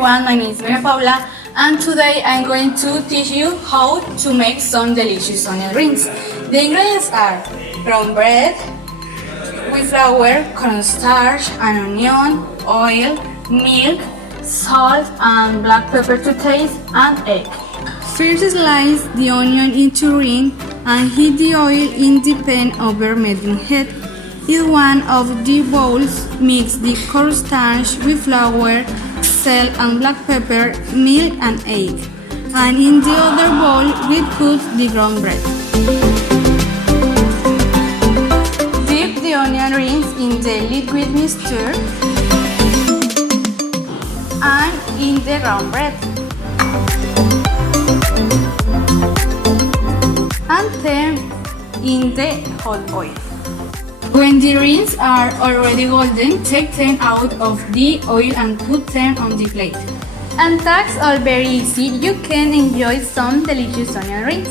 everyone, my name is Maria Paula and today I'm going to teach you how to make some delicious onion rings. The ingredients are brown bread with flour, cornstarch, an onion, oil, milk, salt and black pepper to taste, and egg. First slice the onion into ring and heat the oil in the pan over medium heat. In one of the bowls, mix the cornstarch with flour, salt and black pepper, milk and egg. And in the other bowl, we put the ground bread. Dip the onion rings in the liquid mixture and in the ground bread. And then in the hot oil. When the rings are already golden, take them out of the oil and put them on the plate. And that's all very easy. You can enjoy some delicious onion rings.